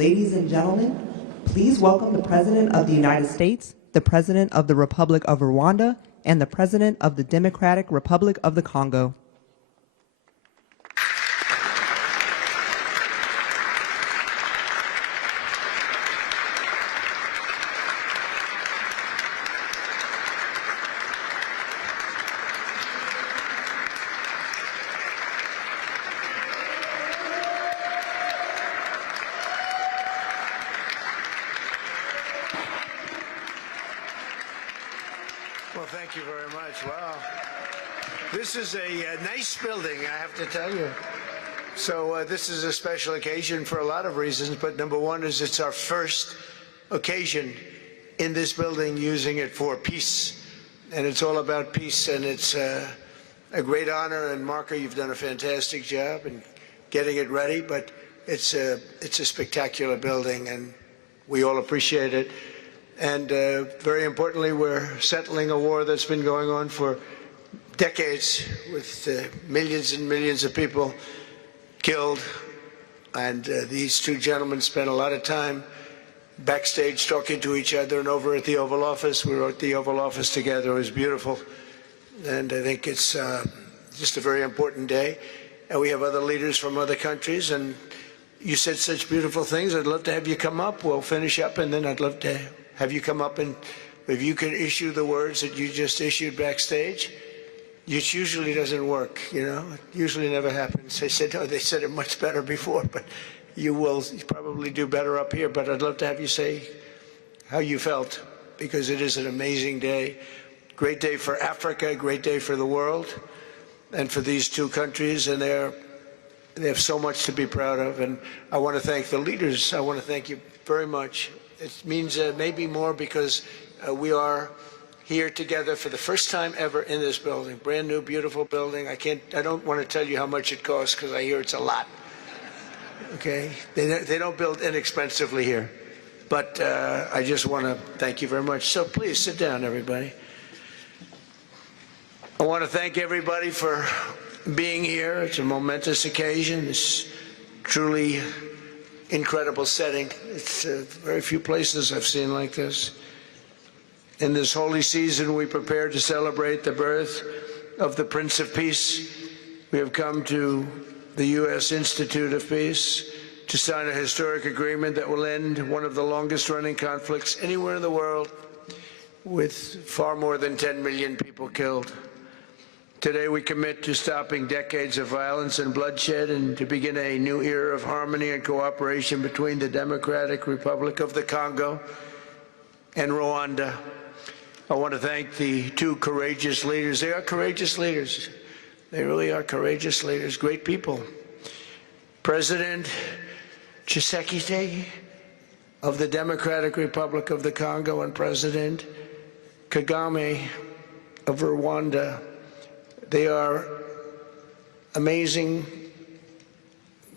Ladies and gentlemen, please welcome the President of the United States, the President of the Republic of Rwanda, and the President of the Democratic Republic of the Congo. Well, thank you very much. Wow. This is a nice building, I have to tell you. So this is a special occasion for a lot of reasons, but number one is it's our first occasion in this building using it for peace. And it's all about peace, and it's a great honor. And Marco, you've done a fantastic job in getting it ready, but it's a spectacular building, and we all appreciate it. And very importantly, we're settling a war that's been going on for decades with millions and millions of people killed. And these two gentlemen spent a lot of time backstage talking to each other, and over at the Oval Office. We were at the Oval Office together. It was beautiful. And I think it's just a very important day. And we have other leaders from other countries. And you said such beautiful things. I'd love to have you come up. We'll finish up, and then I'd love to have you come up, and if you can issue the words that you just issued backstage. It usually doesn't work, you know. It usually never happens. They said, oh, they said it much better before, but you will probably do better up here. But I'd love to have you say how you felt, because it is an amazing day. Great day for Africa, great day for the world, and for these two countries, and they have so much to be proud of. And I want to thank the leaders. I want to thank you very much. It means maybe more because we are here together for the first time ever in this building. Brand new, beautiful building. I don't want to tell you how much it costs, because I hear it's a lot. Okay? They don't build inexpensively here. But I just want to thank you very much. So please sit down, everybody. I want to thank everybody for being here. It's a momentous occasion. It's truly incredible setting. It's very few places I've seen like this. In this holy season, we prepare to celebrate the birth of the Prince of Peace. We have come to the U.S. Institute of Peace to sign a historic agreement that will end one of the longest-running conflicts anywhere in the world, with far more than 10 million people killed. Today, we commit to stopping decades of violence and bloodshed, and to begin a new era of harmony and cooperation between the Democratic Republic of the Congo and Rwanda. I want to thank the two courageous leaders. They are courageous leaders. They really are courageous leaders, great people. President Tshisekedi of the Democratic Republic of the Congo, and President Kagame of Rwanda. They are amazing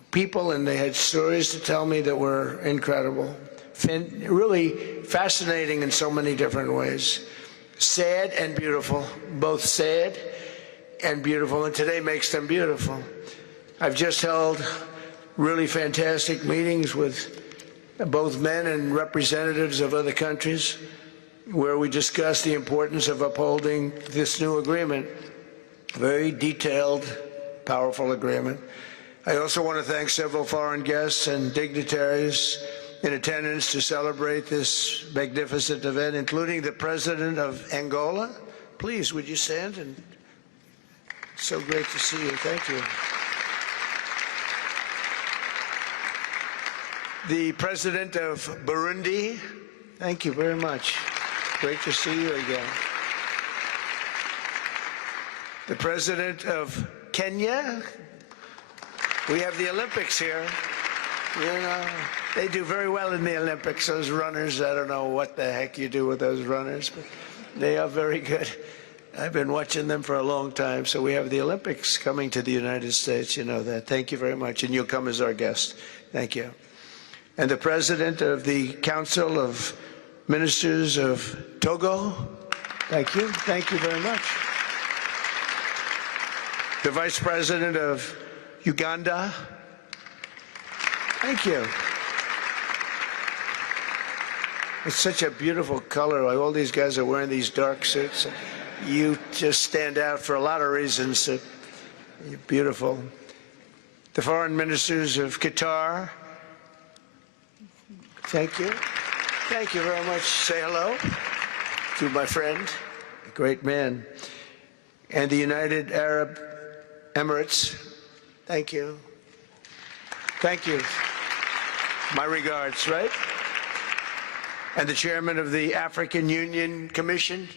people, and they had stories to tell me that were incredible. Really fascinating in so many different ways. Sad and beautiful, both sad and beautiful, and today makes them beautiful. I've just held really fantastic meetings with both men and representatives of other countries, where we discussed the importance of upholding this new agreement. Very detailed, powerful agreement. I also want to thank several foreign guests and dignitaries in attendance to celebrate this magnificent event, including the President of Angola. Please, would you stand? And so great to see you. Thank you. The President of Burundi. Thank you very much. Great to see you again. The President of Kenya. We have the Olympics here. You know, they do very well in the Olympics, those runners. I don't know what the heck you do with those runners, but they are very good. I've been watching them for a long time. So we have the Olympics coming to the United States. You know that. Thank you very much. And you'll come as our guest. Thank you. And the President of the Council of Ministers of Togo. Thank you. Thank you very much. The Vice President of Uganda. Thank you. It's such a beautiful color. All these guys are wearing these dark suits. You just stand out for a lot of reasons. You're beautiful. The foreign ministers of Qatar. Thank you. Thank you very much. Say hello to my friend, a great man. And the United Arab Emirates. Thank you. Thank you. My regards, right? And the chairman of the African Union Commission,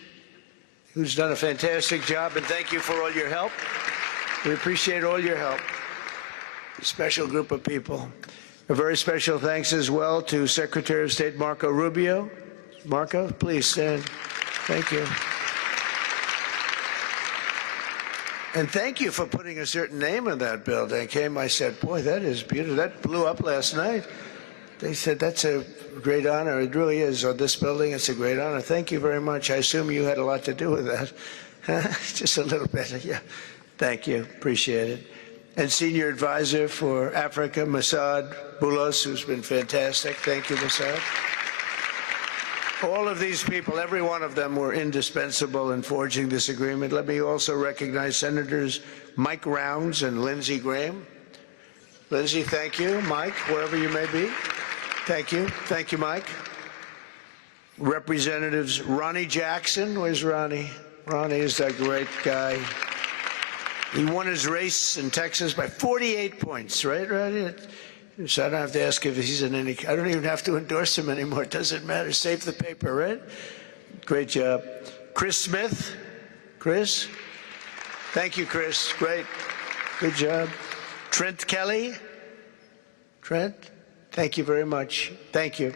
who's done a fantastic job, and thank you for all your help. We appreciate all your help. A special group of people. A very special thanks as well to Secretary of State Marco Rubio. Marco, please stand. Thank you. And thank you for putting a certain name in that building. I said, boy, that is beautiful. That blew up last night. They said, that's a great honor. It really is. On this building, it's a great honor. Thank you very much. I assume you had a lot to do with that. Just a little bit, yeah. Thank you. Appreciate it. And Senior Advisor for Africa, Masad Boulos, who's been fantastic. Thank you, Masad. All of these people, every one of them were indispensable in forging this agreement. Let me also recognize Senators Mike Rounds and Lindsey Graham. Lindsey, thank you. Mike, wherever you may be. Thank you. Thank you, Mike. Representatives Ronnie Jackson. Where's Ronnie? Ronnie is that great guy. He won his race in Texas by 48 points, right, Ronnie? So I don't have to ask if he's in any... I don't even have to endorse him anymore. It doesn't matter. Save the paper, right? Great job. Chris Smith. Chris? Thank you, Chris. Great. Good job. Trent Kelly. Trent? Thank you very much. Thank you.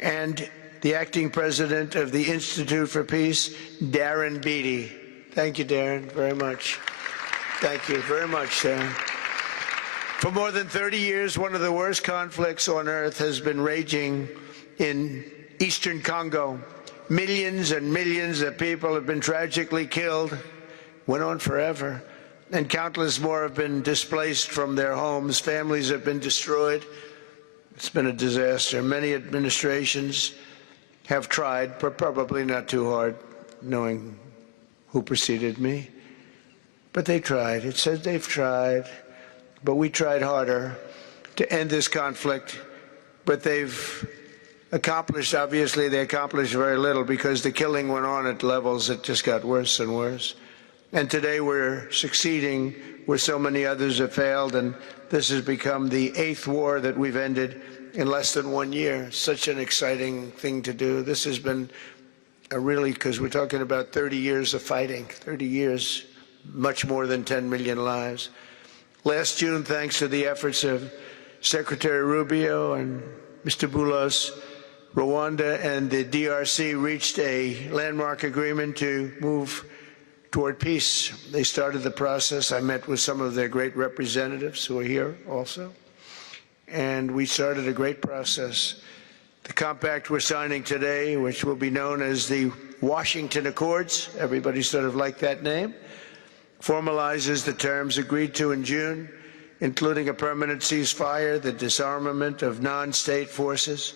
And the acting president of the Institute for Peace, Darren Beatty. Thank you, Darren, very much. Thank you very much, Darren. For more than 30 years, one of the worst conflicts on earth has been raging in eastern Congo. Millions and millions of people have been tragically killed, went on forever, and countless more have been displaced from their homes. Families have been destroyed. It's been a disaster. Many administrations have tried, but probably not too hard, knowing who preceded me. But they tried. It says they've tried. But we tried harder to end this conflict. But they've accomplished, obviously, they accomplished very little because the killing went on at levels that just got worse and worse. And today we're succeeding where so many others have failed. And this has become the 8th war that we've ended in less than 1 year. Such an exciting thing to do. This has been a really, because we're talking about 30 years of fighting, 30 years, much more than 10 million lives. Last June, thanks to the efforts of Secretary Rubio and Mr. Boulos, Rwanda and the DRC reached a landmark agreement to move toward peace. They started the process. I met with some of their great representatives who are here also. And we started a great process. The compact we're signing today, which will be known as the Washington Accords, everybody sort of liked that name, formalizes the terms agreed to in June, including a permanent ceasefire, the disarmament of non-state forces,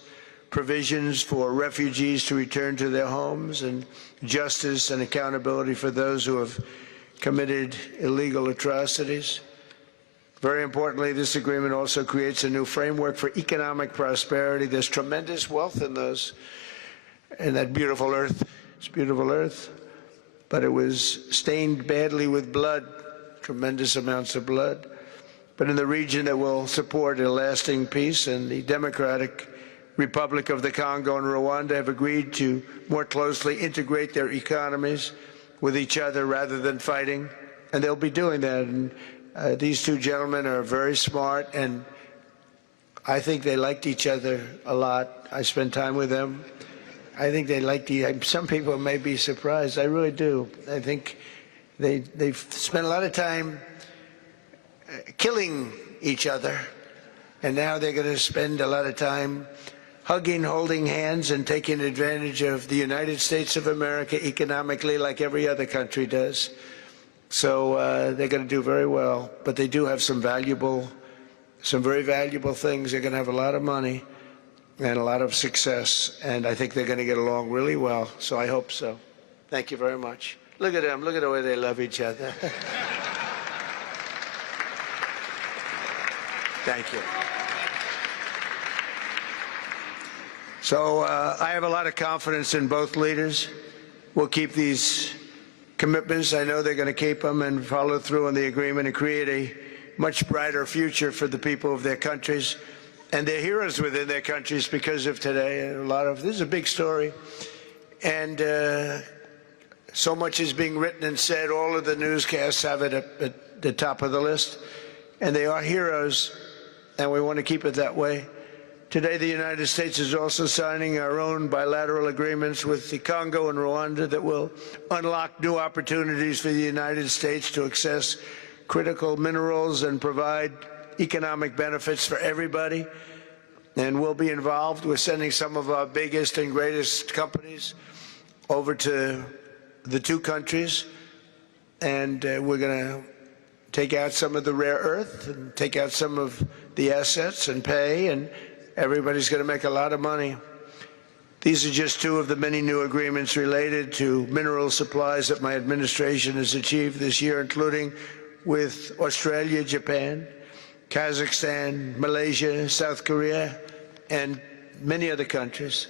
provisions for refugees to return to their homes, and justice and accountability for those who have committed illegal atrocities. Very importantly, this agreement also creates a new framework for economic prosperity. There's tremendous wealth in that beautiful earth. It's beautiful earth, but it was stained badly with blood, tremendous amounts of blood. But in the region that will support a lasting peace, and the Democratic Republic of the Congo and Rwanda have agreed to more closely integrate their economies with each other rather than fighting, and they'll be doing that. And these two gentlemen are very smart, and I think they liked each other a lot. I spent time with them. I think they liked some people may be surprised. I really do. I think they've spent a lot of time killing each other, and now they're going to spend a lot of time hugging, holding hands, and taking advantage of the United States of America economically like every other country does. So they're going to do very well, but they do have some very valuable things. They're going to have a lot of money, and a lot of success. And I think they're going to get along really well. So I hope so. Thank you very much. Look at them. Look at the way they love each other. Thank you. So I have a lot of confidence in both leaders. We'll keep these commitments. I know they're going to keep them and follow through on the agreement and create a much brighter future for the people of their countries. And they're heroes within their countries because of today. And this is a big story. And so much is being written and said. All of the newscasts have it at the top of the list. And they are heroes, and we want to keep it that way. Today, the United States is also signing our own bilateral agreements with the Congo and Rwanda that will unlock new opportunities for the United States to access critical minerals and provide economic benefits for everybody. And we'll be involved. We're sending some of our biggest and greatest companies over to the two countries, and we're going to take out some of the rare earth and take out some of the assets and pay, and everybody's going to make a lot of money. These are just two of the many new agreements related to mineral supplies that my administration has achieved this year, including with Australia, Japan, Kazakhstan, Malaysia, South Korea, and many other countries.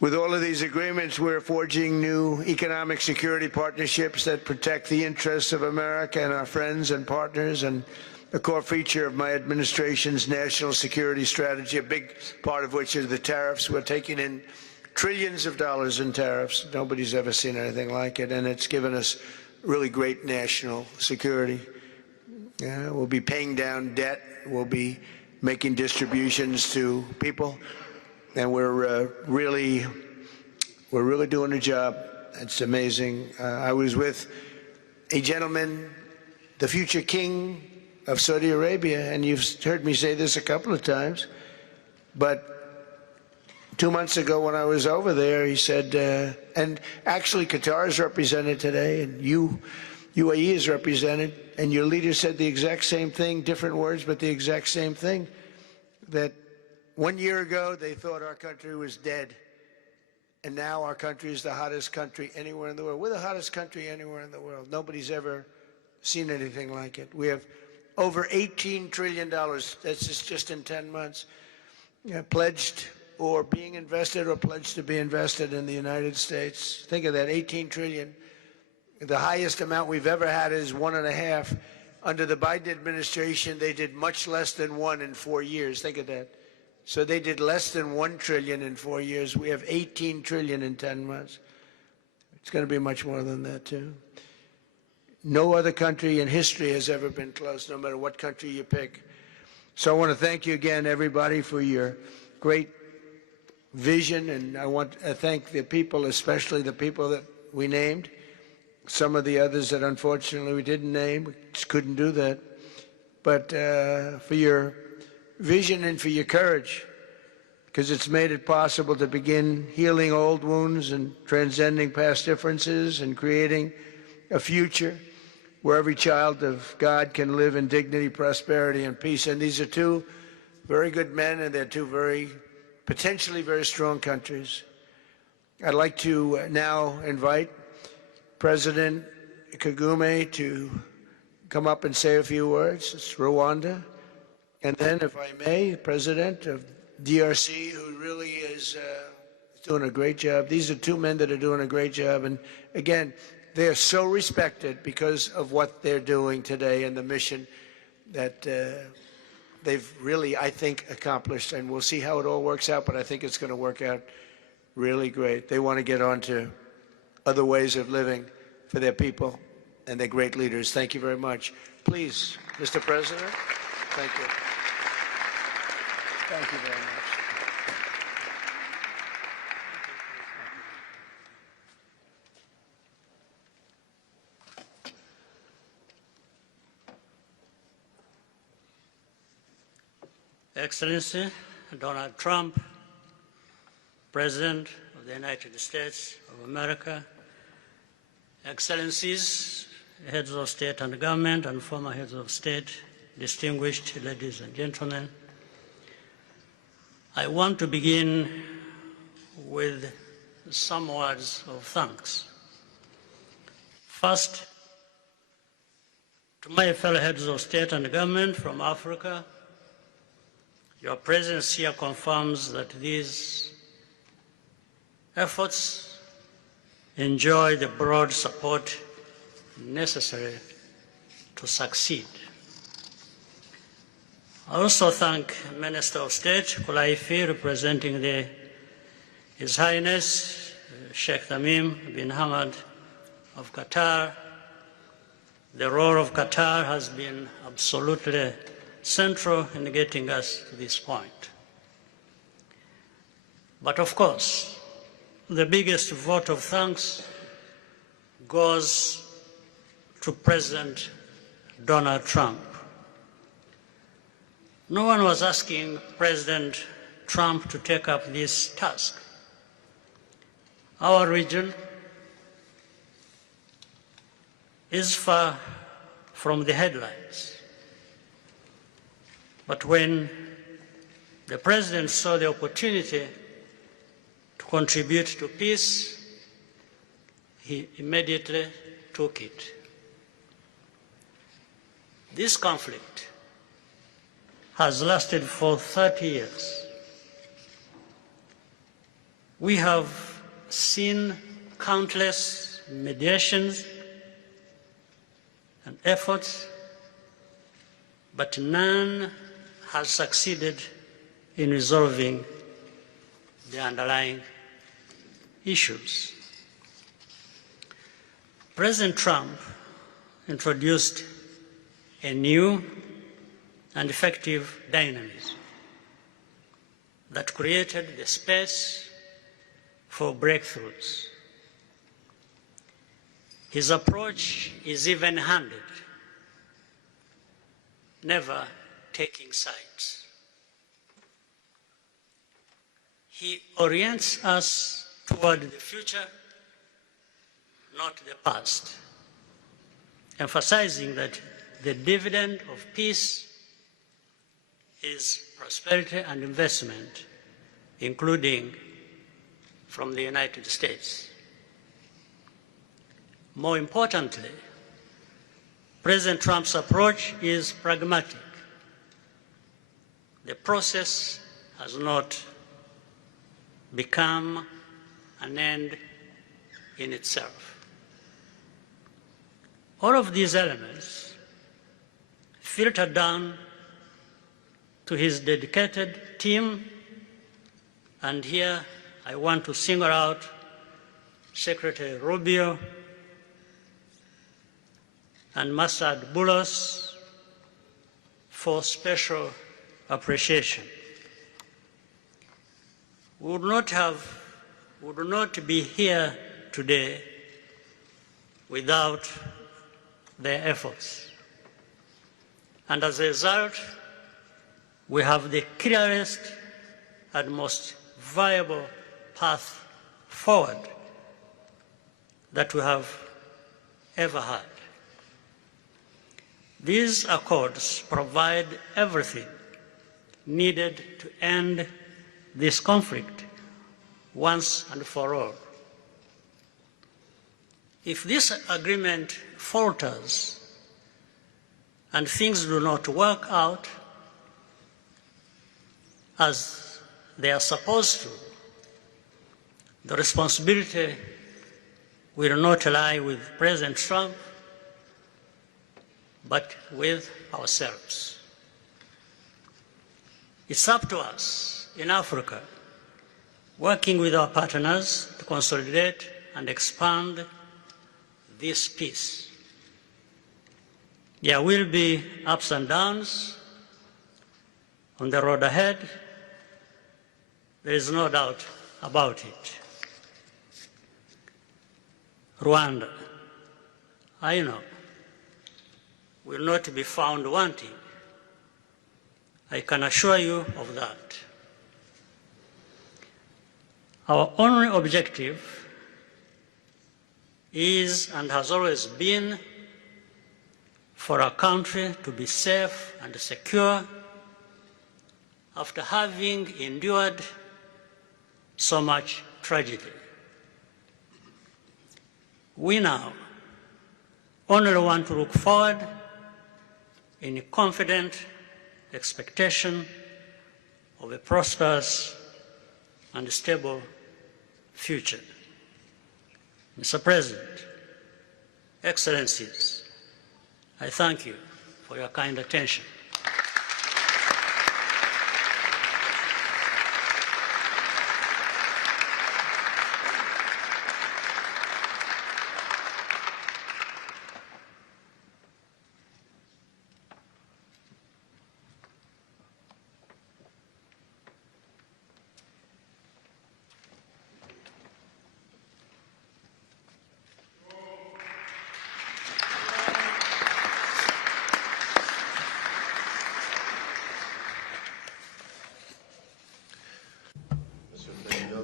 With all of these agreements, we're forging new economic security partnerships that protect the interests of America and our friends and partners, and a core feature of my administration's national security strategy, a big part of which is the tariffs. We're taking in trillions of dollars in tariffs. Nobody's ever seen anything like it, and it's given us really great national security. We'll be paying down debt. We'll be making distributions to people, and we're really doing a job. It's amazing. I was with a gentleman, the future king of Saudi Arabia, and you've heard me say this a couple of times, but 2 months ago when I was over there, he said, and actually Qatar is represented today, and UAE is represented, and your leader said the exact same thing, different words, but the exact same thing, that 1 year ago they thought our country was dead, and now our country is the hottest country anywhere in the world. We're the hottest country anywhere in the world. Nobody's ever seen anything like it. We have over $18 trillion, that's just in 10 months, pledged or being invested or pledged to be invested in the United States. Think of that, 18 trillion. The highest amount we've ever had is 1.5. Under the Biden administration, they did much less than 1 in 4 years. Think of that. So they did less than 1 trillion in 4 years. We have 18 trillion in 10 months. It's going to be much more than that, too. No other country in history has ever been close, no matter what country you pick. So I want to thank you again, everybody, for your great vision, and I want to thank the people, especially the people that we named. Some of the others that unfortunately we didn't name, we just couldn't do that. But for your vision and for your courage, because it's made it possible to begin healing old wounds and transcending past differences and creating a future where every child of God can live in dignity, prosperity, and peace. And these are two very good men, and they're two potentially very strong countries. I'd like to now invite President Kagame to come up and say a few words. It's Rwanda. And then, if I may, President of DRC, who really is doing a great job. These are two men that are doing a great job. And again, they are so respected because of what they're doing today and the mission that they've really, I think, accomplished. And we'll see how it all works out, but I think it's going to work out really great. They want to get on to other ways of living for their people, and they're great leaders. Thank you very much. Please, Mr. President. Thank you. Thank you very much. Excellency Donald Trump, President of the United States of America, Excellencies, heads of state and government and former heads of state, distinguished ladies and gentlemen, I want to begin with some words of thanks. First, to my fellow heads of state and government from Africa, your presence here confirms that these efforts enjoy the broad support necessary to succeed. I also thank Minister of State Kulaifi, representing His Highness Sheikh Tamim bin Hamad of Qatar. The role of Qatar has been absolutely central in getting us to this point. But of course, the biggest vote of thanks goes to President Donald Trump. No one was asking President Trump to take up this task. Our region is far from the headlines. But when the President saw the opportunity to contribute to peace, he immediately took it. This conflict has lasted for 30 years. We have seen countless mediations and efforts, but none has succeeded in resolving the underlying issues. President Trump introduced a new and effective dynamism that created the space for breakthroughs. His approach is even-handed, never taking sides. He orients us toward the future, not the past, emphasizing that the dividend of peace is prosperity and investment, including from the United States. More importantly, President Trump's approach is pragmatic. The process has not become an end in itself. All of these elements filter down to his dedicated team, and here I want to single out Secretary Rubio and Masad Boulos for special appreciation. We would not be here today without their efforts. And as a result, we have the clearest and most viable path forward that we have ever had. These accords provide everything needed to end this conflict once and for all. If this agreement falters and things do not work out as they are supposed to, the responsibility will not lie with President Trump, but with ourselves. It's up to us in Africa, working with our partners to consolidate and expand this peace. There will be ups and downs on the road ahead. There is no doubt about it. Rwanda, I know, will not be found wanting. I can assure you of that. Our only objective is and has always been for our country to be safe and secure after having endured so much tragedy. We now only want to look forward in confident expectation of a prosperous and stable future. Mr. President, Excellencies, I thank you for your kind attention.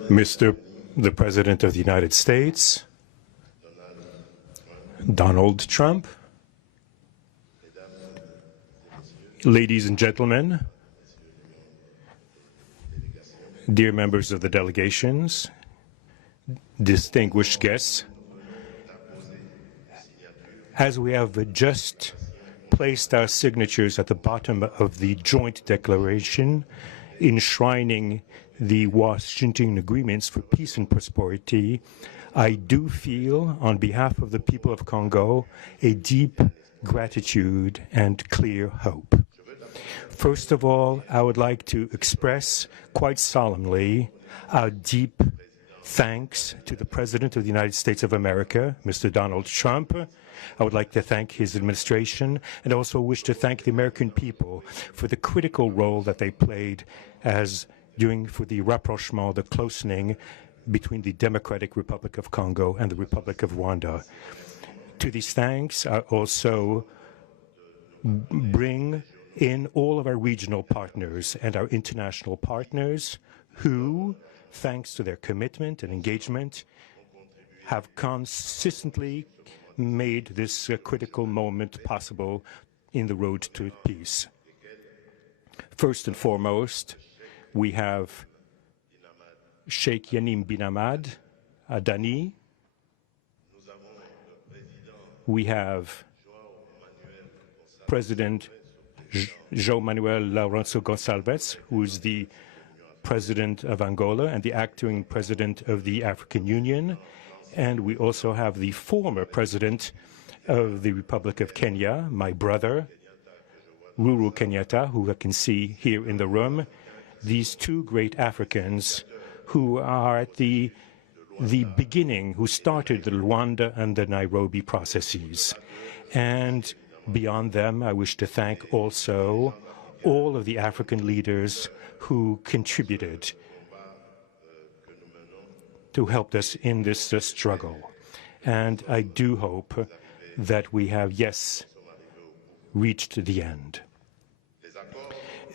Mr. the President of the United States, Donald Trump, ladies and gentlemen, dear members of the delegations, distinguished guests, as we have just placed our signatures at the bottom of the joint declaration enshrining the Washington agreements for peace and prosperity, I do feel, on behalf of the people of Congo, a deep gratitude and clear hope. First of all, I would like to express quite solemnly our deep thanks to the President of the United States of America, Mr. Donald Trump. I would like to thank his administration and also wish to thank the American people for the critical role that they played for the rapprochement, the closening between the Democratic Republic of Congo and the Republic of Rwanda. To these thanks, I also bring in all of our regional partners and our international partners who, thanks to their commitment and engagement, have consistently made this critical moment possible in the road to peace. First and foremost, we have Sheikh Yanim bin Ahmad Adani. We have President João Manuel Lourenço Gonçalves, who is the President of Angola and the acting President of the African Union. And we also have the former President of the Republic of Kenya, my brother, Uhuru Kenyatta, who I can see here in the room. These two great Africans who are at the beginning, who started the Rwanda and the Nairobi processes. And beyond them, I wish to thank also all of the African leaders who contributed to help us in this struggle. And I do hope that we have, yes, reached the end.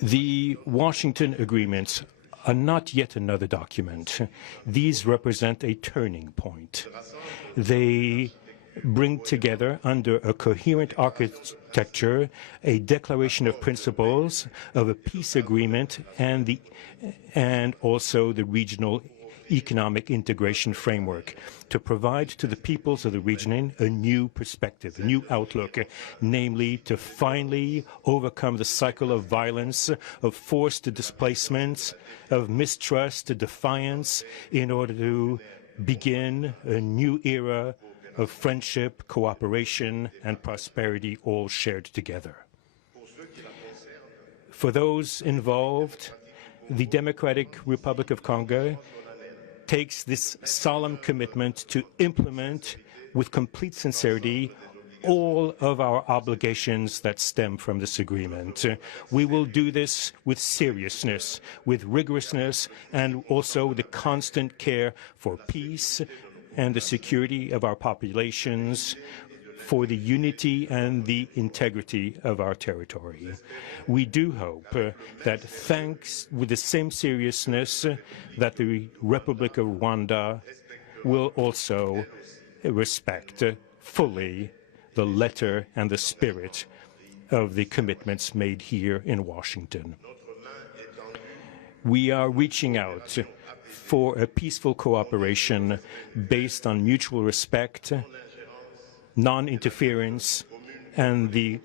The Washington agreements are not yet another document. These represent a turning point. They bring together under a coherent architecture a declaration of principles of a peace agreement and also the regional economic integration framework to provide to the peoples of the region a new perspective, a new outlook, namely to finally overcome the cycle of violence, of forced displacements, of mistrust, defiance, in order to begin a new era of friendship, cooperation, and prosperity all shared together. For those involved, the Democratic Republic of Congo takes this solemn commitment to implement with complete sincerity all of our obligations that stem from this agreement. We will do this with seriousness, with rigorousness, and also the constant care for peace and the security of our populations, for the unity and the integrity of our territory. We do hope that thanks with the same seriousness that the Republic of Rwanda will also respect fully the letter and the spirit of the commitments made here in Washington. We are reaching out for a peaceful cooperation based on mutual respect, non-interference, and the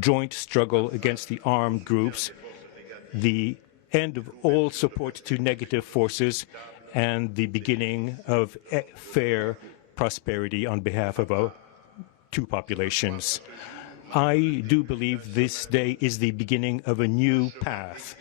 joint struggle against the armed groups, the end of all support to negative forces, and the beginning of fair prosperity on behalf of our two populations. I do believe this day is the beginning of a new path.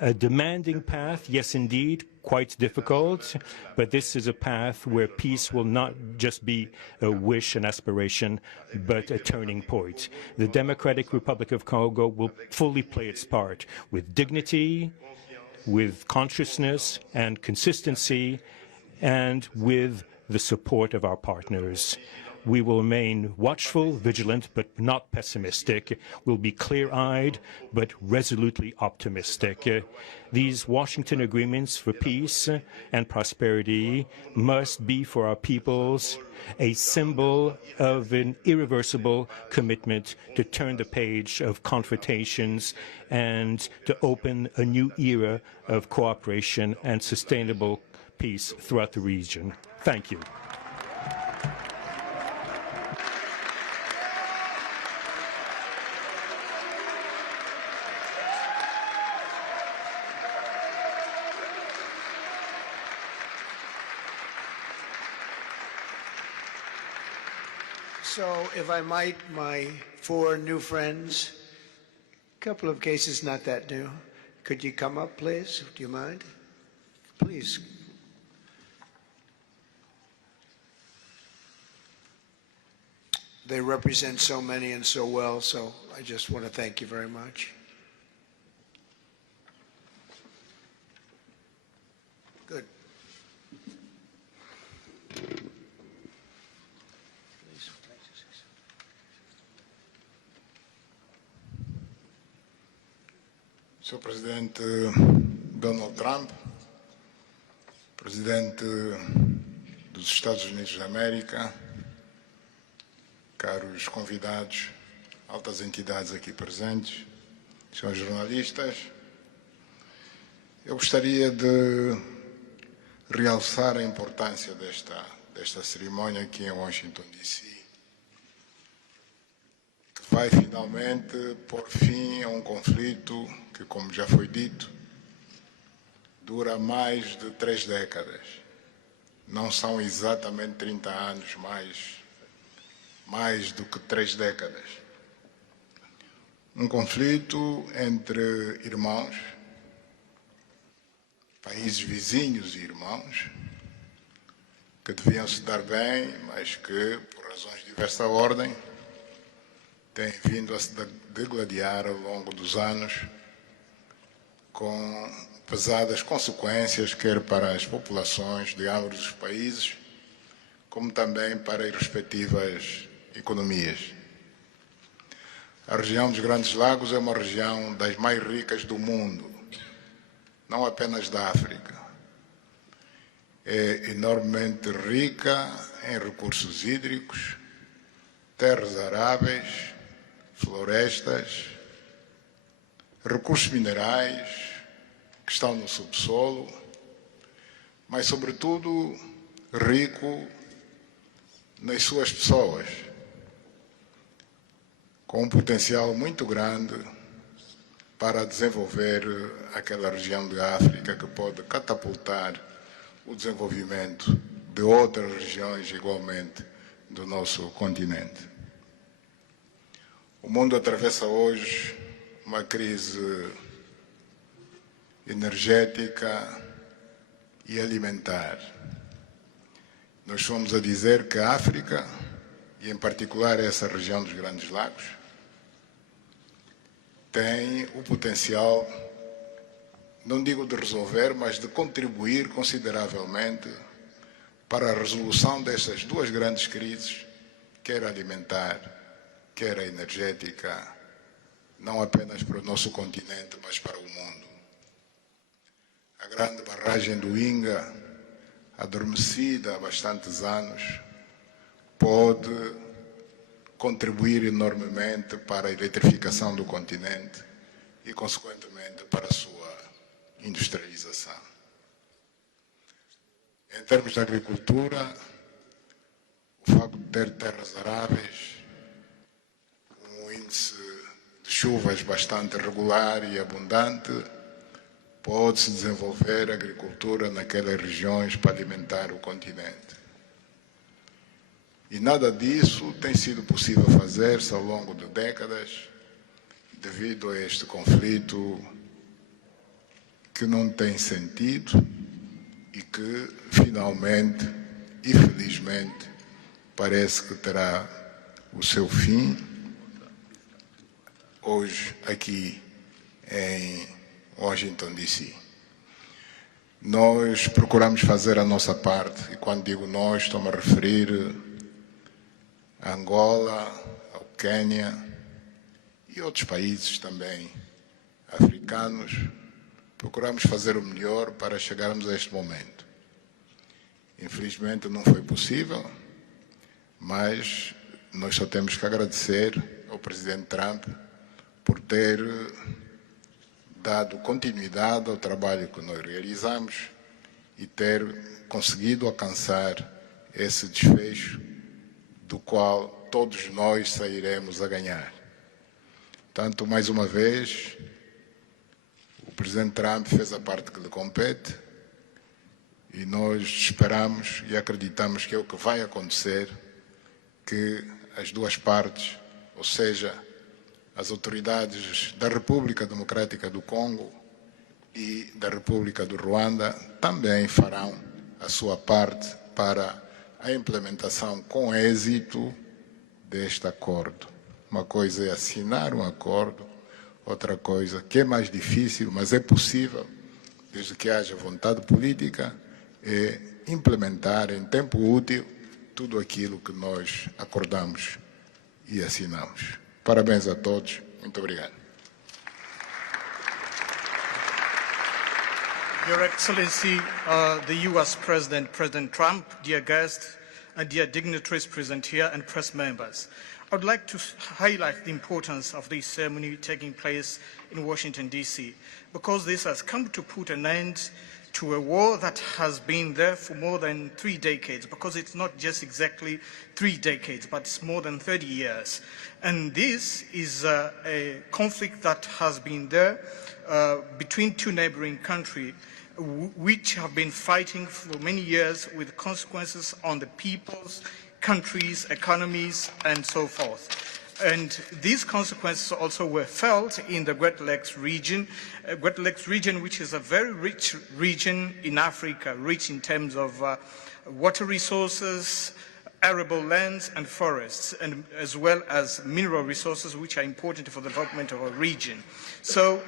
A demanding path, yes indeed, quite difficult, but this is a path where peace will not just be a wish, an aspiration, but a turning point. The Democratic Republic of Congo will fully play its part with dignity, with consciousness and consistency, and with the support of our partners. We will remain watchful, vigilant, but not pessimistic. We'll be clear-eyed, but resolutely optimistic. These Washington agreements for peace and prosperity must be for our peoples a symbol of an irreversible commitment to turn the page of confrontations and to open a new era of cooperation and sustainable peace throughout the region. Thank you. So, if I might, my four new friends, a couple of cases not that new. Could you come up, please? Do you mind? Please. They represent so many and so well, so I just want to thank you very much. Good. Sr. Presidente Donald Trump, Presidente dos Estados Unidos da América, caros convidados, altas entidades aqui presentes, senhores jornalistas, eu gostaria de realçar a importância desta cerimônia aqui em Washington, D.C., que vai finalmente pôr fim a um conflito que, como já foi dito, dura mais de 3 décadas. Não são exatamente 30 anos, mais do que 3 décadas. Um conflito entre irmãos, países vizinhos e irmãos, que deviam se dar bem, mas que, por razões de diversa ordem, têm vindo a se degladiar ao longo dos anos, com pesadas consequências, quer para as populações de ambos os países, como também para as respectivas economias. A região dos Grandes Lagos é uma região das mais ricas do mundo, não apenas da África. É enormemente rica em recursos hídricos, terras aráveis, florestas, recursos minerais que estão no subsolo, mas, sobretudo, rico nas suas pessoas, com um potencial muito grande para desenvolver aquela região de África que pode catapultar o desenvolvimento de outras regiões igualmente do nosso continente. O mundo atravessa hoje uma crise energética e alimentar. Nós fomos a dizer que a África, e em particular essa região dos Grandes Lagos, tem o potencial, não digo de resolver, mas de contribuir consideravelmente para a resolução dessas duas grandes crises, quer alimentar, quer a energética, não apenas para o nosso continente, mas para o mundo. A grande barragem do Inga, adormecida há bastantes anos, pode contribuir enormemente para a eletrificação do continente e, consequentemente, para a sua industrialização. Em termos de agricultura, o facto de ter terras aráveis, um índice de chuvas bastante regular e abundante, pode-se desenvolver agricultura naquelas regiões para alimentar o continente. E nada disso tem sido possível fazer-se ao longo de décadas, devido a este conflito que não tem sentido e que, finalmente e felizmente, parece que terá o seu fim hoje aqui em Washington, D.C. Nós procuramos fazer a nossa parte, e quando digo nós, estou-me a referir a Angola, ao Quênia e outros países também africanos. Procuramos fazer o melhor para chegarmos a este momento. Infelizmente não foi possível, mas nós só temos que agradecer ao presidente Trump por ter dado continuidade ao trabalho que nós realizamos e ter conseguido alcançar esse desfecho do qual todos nós sairemos a ganhar. Portanto, mais uma vez, o presidente Trump fez a parte que lhe compete e nós esperamos e acreditamos que é o que vai acontecer, que as duas partes, ou seja, as autoridades da República Democrática do Congo e da República do Ruanda também farão a sua parte para a implementação com êxito deste acordo. Uma coisa é assinar um acordo, outra coisa que é mais difícil, mas é possível, desde que haja vontade política, é implementar em tempo útil tudo aquilo que nós acordamos e assinamos. Parabéns a todos. Muito obrigado. Your Excellency, the U.S. President, President Trump, dear guests, and dear dignitaries present here and press members. I would like to highlight the importance of this ceremony taking place in Washington, D.C., because this has come to put an end to a war that has been there for more than 3 decades, because it's not just exactly 3 decades, but it's more than 30 years. And this is a conflict that has been there between two neighboring countries, which have been fighting for many years with consequences on the peoples, countries, economies, and so forth. And these consequences also were felt in the Great Lakes region, which is a very rich region in Africa, rich in terms of water resources, arable lands and forests, and as well as mineral resources, which are important for the development of a region. So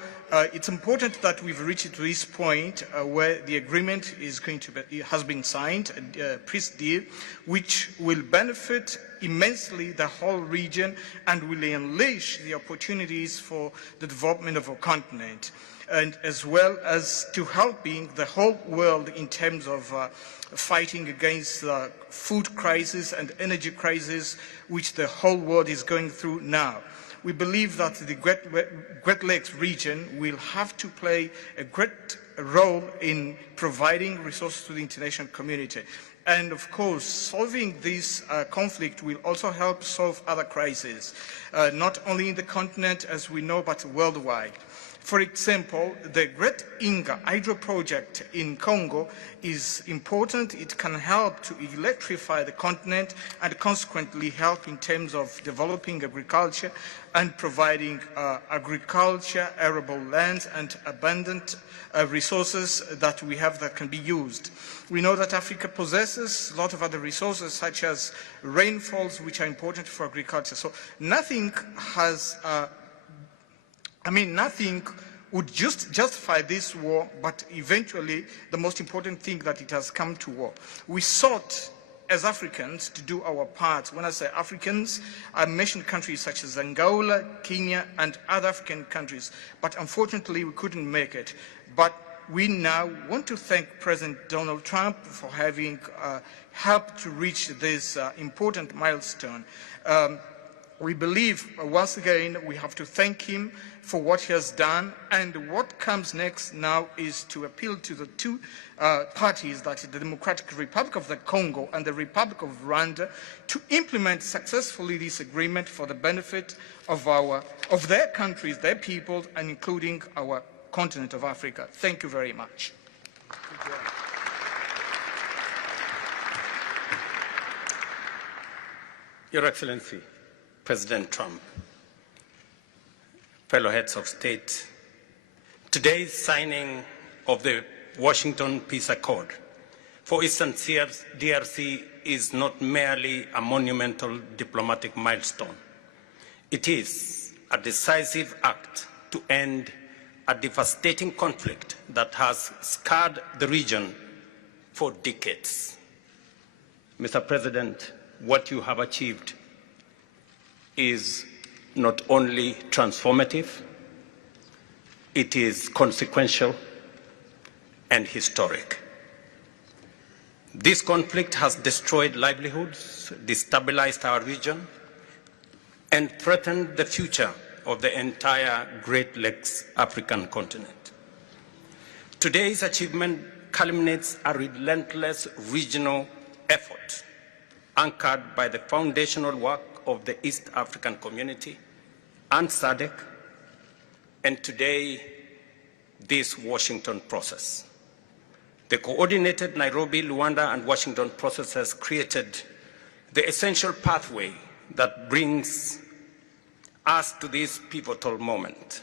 it's important that we've reached to this point where the agreement is going to be, has been signed, a peace deal, which will benefit immensely the whole region and will unleash the opportunities for the development of our continent, and as well as to helping the whole world in terms of fighting against the food crisis and energy crisis which the whole world is going through now. We believe that the Great Lakes region will have to play a great role in providing resources to the international community. And of course, solving this conflict will also help solve other crises, not only in the continent as we know, but worldwide. For example, the Great Inga hydro project in Congo is important. It can help to electrify the continent and consequently help in terms of developing agriculture and providing agriculture, arable lands, and abundant resources that we have that can be used. We know that Africa possesses a lot of other resources such as rainfalls, which are important for agriculture. So nothing has nothing would just justify this war, but eventually the most important thing that it has come to war. We sought as Africans to do our part. When I say Africans, I mentioned countries such as Angola, Kenya, and other African countries, but unfortunately we couldn't make it. But we now want to thank President Donald Trump for having helped to reach this important milestone. we believe, once again, we have to thank him for what he has done, and what comes next now is to appeal to the two parties, that is the Democratic Republic of the Congo and the Republic of Rwanda, to implement successfully this agreement for the benefit of their countries, their people, and including our continent of Africa. Thank you very much. Your Excellency, President Trump, fellow heads of state, today's signing of the Washington Peace Accord for Eastern DRC is not merely a monumental diplomatic milestone. It is a decisive act to end a devastating conflict that has scarred the region for decades. Mr. President, what you have achieved is not only transformative, it is consequential and historic. This conflict has destroyed livelihoods, destabilized our region, and threatened the future of the entire Great Lakes African continent. Today's achievement culminates a relentless regional effort anchored by the foundational work of the East African Community and SADC, and today, this Washington process. The coordinated Nairobi, Rwanda, and Washington processes created the essential pathway that brings us to this pivotal moment.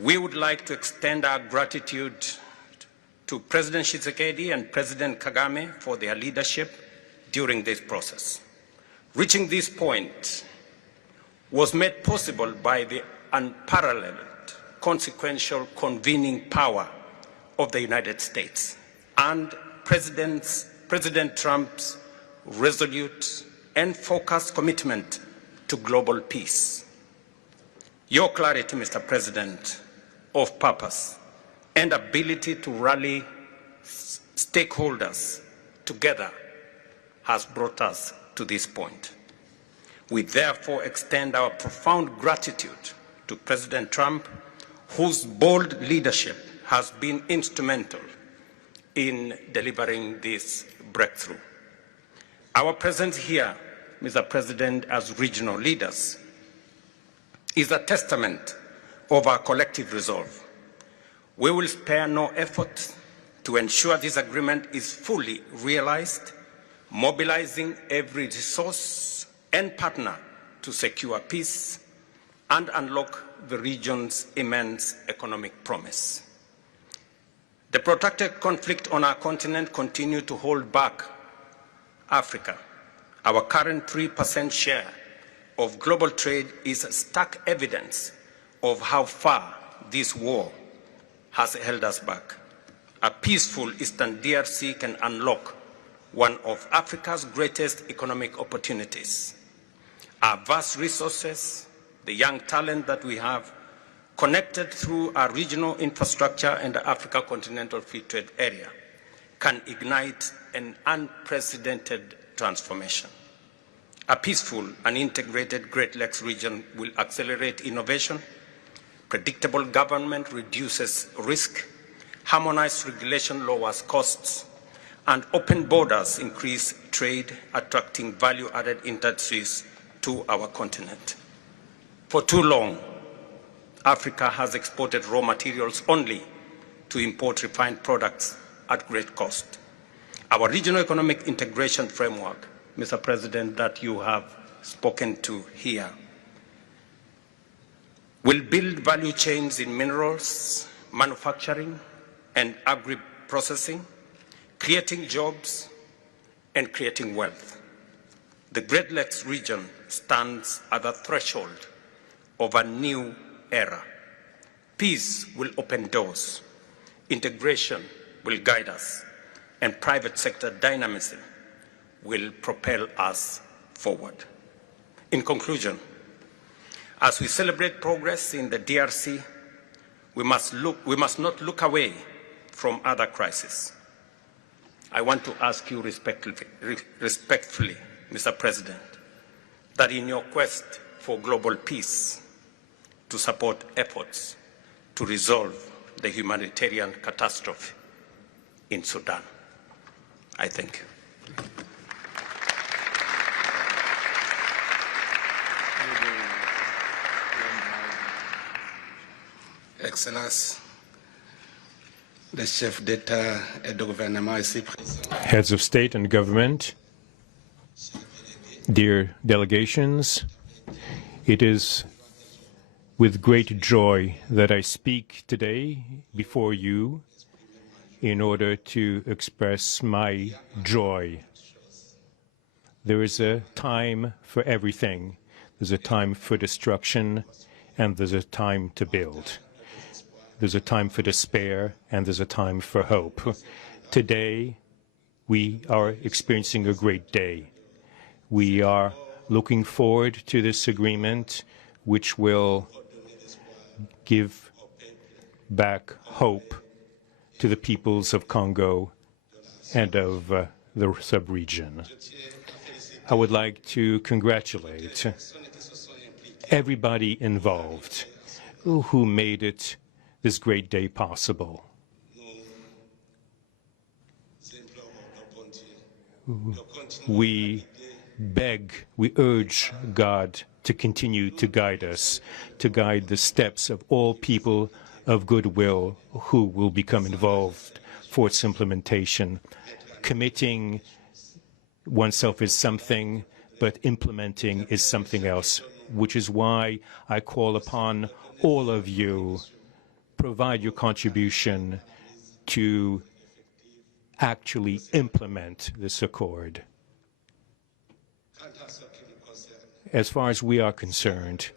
We would like to extend our gratitude to President Tshisekedi and President Kagame for their leadership during this process. Reaching this point was made possible by the unparalleled consequential convening power of the United States and President Trump's resolute and focused commitment to global peace. Your clarity, Mr. President, of purpose and ability to rally stakeholders together has brought us to this point. We therefore extend our profound gratitude to President Trump, whose bold leadership has been instrumental in delivering this breakthrough. Our presence here, Mr. President, as regional leaders, is a testament of our collective resolve. We will spare no effort to ensure this agreement is fully realized, mobilizing every resource and partner to secure peace and unlock the region's immense economic promise. The protracted conflict on our continent continues to hold back Africa. Our current 3% share of global trade is stark evidence of how far this war has held us back. A peaceful Eastern DRC can unlock one of Africa's greatest economic opportunities. Our vast resources, the young talent that we have, connected through our regional infrastructure and the Africa Continental Free Trade Area, can ignite an unprecedented transformation. A peaceful and integrated Great Lakes region will accelerate innovation, predictable government reduces risk, harmonized regulation lowers costs, and open borders increase trade, attracting value-added industries to our continent. For too long, Africa has exported raw materials only to import refined products at great cost. Our regional economic integration framework, Mr. President, that you have spoken to here, will build value chains in minerals, manufacturing, and agri-processing, creating jobs and creating wealth. The Great Lakes region stands at the threshold of a new era. Peace will open doors, integration will guide us, and private sector dynamism will propel us forward. In conclusion, as we celebrate progress in the DRC, we must not look away from other crises. I want to ask you respectfully, Mr. President, that in your quest for global peace, to support efforts to resolve the humanitarian catastrophe in Sudan. I thank you. Excellence, le chef d'État et de gouvernement ici présent. Heads of state and government, dear delegations, it is with great joy that I speak today before you in order to express my joy. There is a time for everything. There's a time for destruction, and there's a time to build. There's a time for despair, and there's a time for hope. Today, we are experiencing a great day. We are looking forward to this agreement, which will give back hope to the peoples of Congo and of the sub-region. I would like to congratulate everybody involved who made this great day possible. We urge God to continue to guide us, to guide the steps of all people of goodwill who will become involved for its implementation. Committing oneself is something, but implementing is something else, which is why I call upon all of you, provide your contribution to actually implement this accord. As far as we are concerned,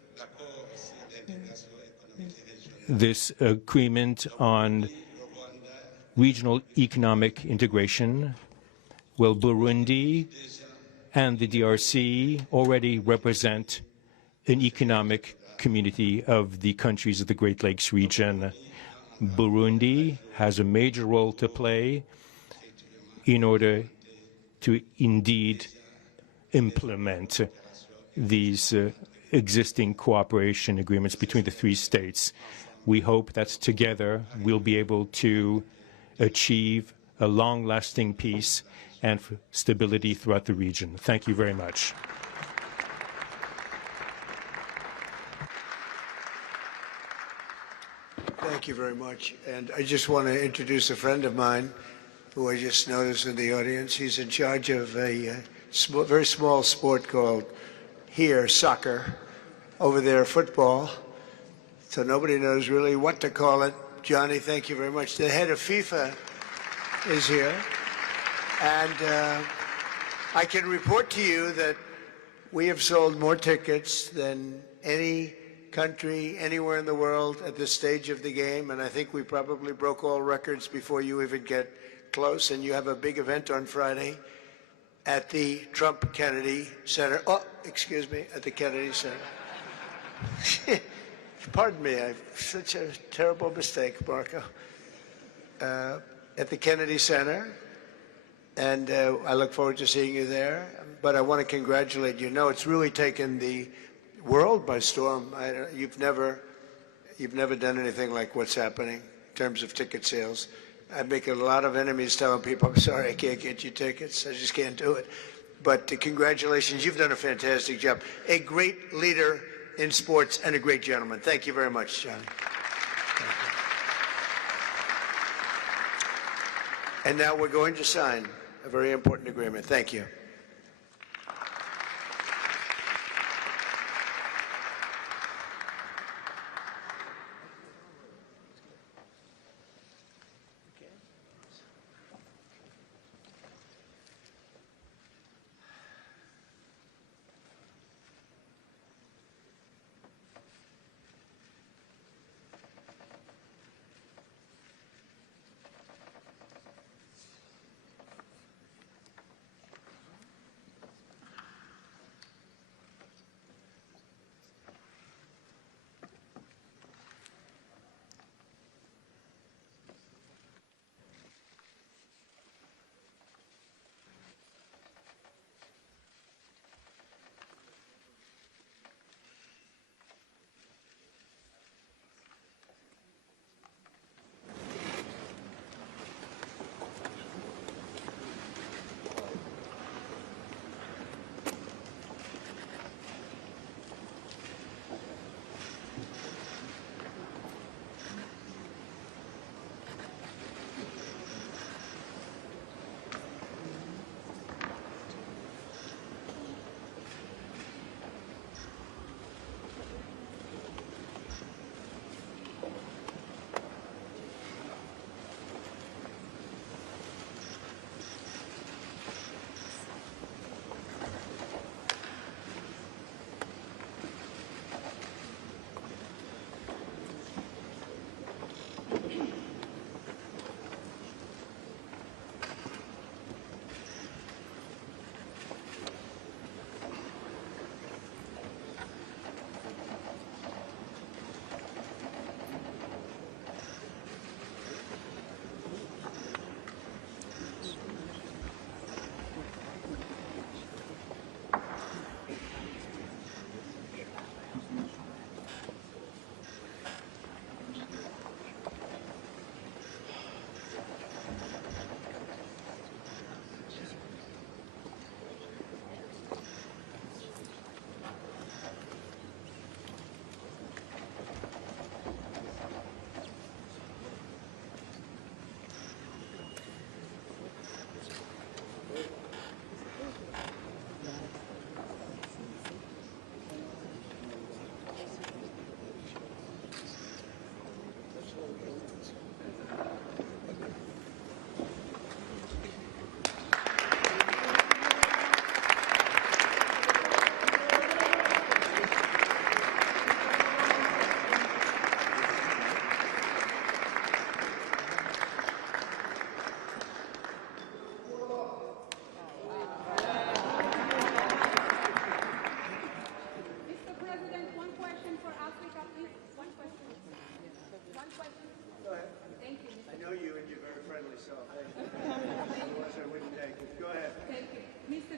this agreement on regional economic integration, well, Burundi and the DRC already represent an economic community of the countries of the Great Lakes region. Burundi has a major role to play in order to indeed implement these existing cooperation agreements between the three states. We hope that together we'll be able to achieve a long-lasting peace and stability throughout the region. Thank you very much. Thank you very much. And I just want to introduce a friend of mine who I just noticed in the audience. He's in charge of a very small sport called here, soccer, over there, football. So nobody knows really what to call it. Johnny, thank you very much. The head of FIFA is here. And I can report to you that we have sold more tickets than any country anywhere in the world at this stage of the game. And I think we probably broke all records before you even get close. And you have a big event on Friday at the Trump Kennedy Center. Oh, excuse me, at the Kennedy Center. Pardon me, I've such a terrible mistake, Marco. At the Kennedy Center, and I look forward to seeing you there. But I want to congratulate you. No, it's really taken the world by storm. You've never done anything like what's happening in terms of ticket sales. I make a lot of enemies telling people, I'm sorry, I can't get you tickets. I just can't do it. But congratulations, you've done a fantastic job. A great leader in sports and a great gentleman. Thank you very much, John. And now we're going to sign a very important agreement. Thank you.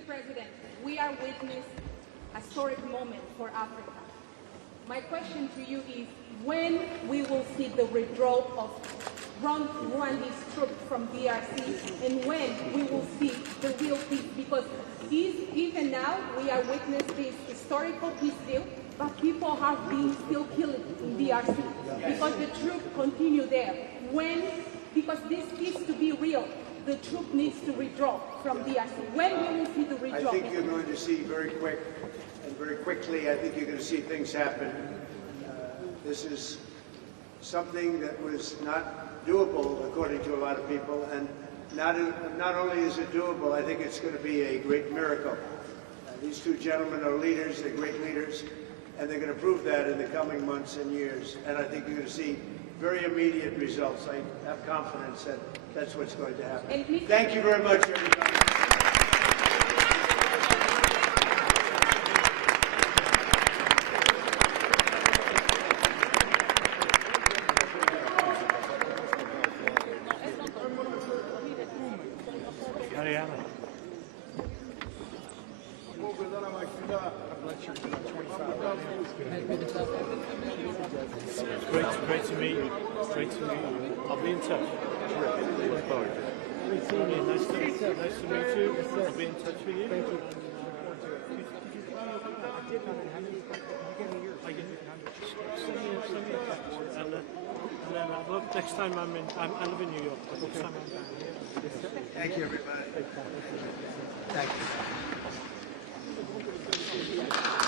President, we are witnessing a historic moment for Africa. My question to you is, when we will see the withdrawal of Rwanda's troops from DRC, and when we will see the real peace? Because even now we are witnessing this historical peace deal, but people have been still killed in DRC because the troops continue there. Because this needs to be real, the troop needs to withdraw from DRC. When we will see the withdrawal? I think you're going to see very quick and very quickly, I think you're going to see things happen. This is something that was not doable, according to a lot of people, and not only is it doable, I think it's going to be a great miracle. These two gentlemen are leaders, they're great leaders, and they're going to prove that in the coming months and years. And I think you're going to see very immediate results. I have confidence that that's what's going to happen. Thank you very much, everybody. Great to meet you. Great to meet you. I'll be in touch. Great seeing you. Nice to meet you. I'll be in touch with you. Thank you. Send me a text. And then I'll look next time I live in New York. Next time I'm down here. Thank you, everybody. Thank you.